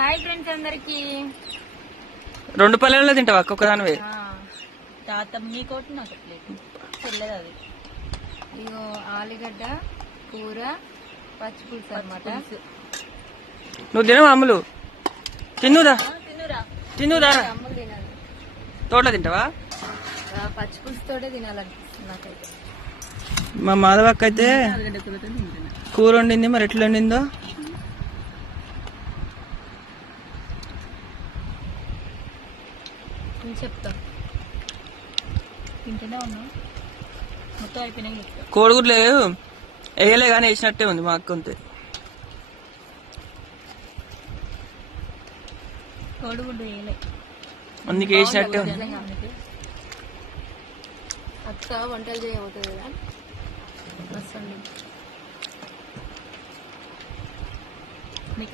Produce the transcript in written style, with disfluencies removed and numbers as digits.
Hi friends అందరికి. 2 పల్లెల్లో తింటావా ఒక్కదానివే? తాత మీకోటి నాకు ప్లేట్ చెల్లెది అది. ఇగో ఆలుగడ్డ కూర పచ్చిపులుసు అన్నమాట. నువ్వు తినవా అమ్ములు? తిన్నురా తిన్నురా. అమ్ములు తినాలి. తోటలో తింటావా? పచ్చిపులుసు తోటే తినాలనిపిస్తుంది నాకైతే. మా మాధవక్క అయితే కూర వండింది, మరి ఎట్లా వండిందో. చెప్తా తింటూనే ఉన్నా, మొత్తం అయిపోయినాయి చెప్తా. కోడిగుడ్లు వేయలే కానీ వేసినట్టే ఉంది మా అక్క. అంతే కోడిగుడ్డు వేయలే, అందుకే వేసినట్టే ఉంది. అక్క వంటలు చేయబోతుంది కదా.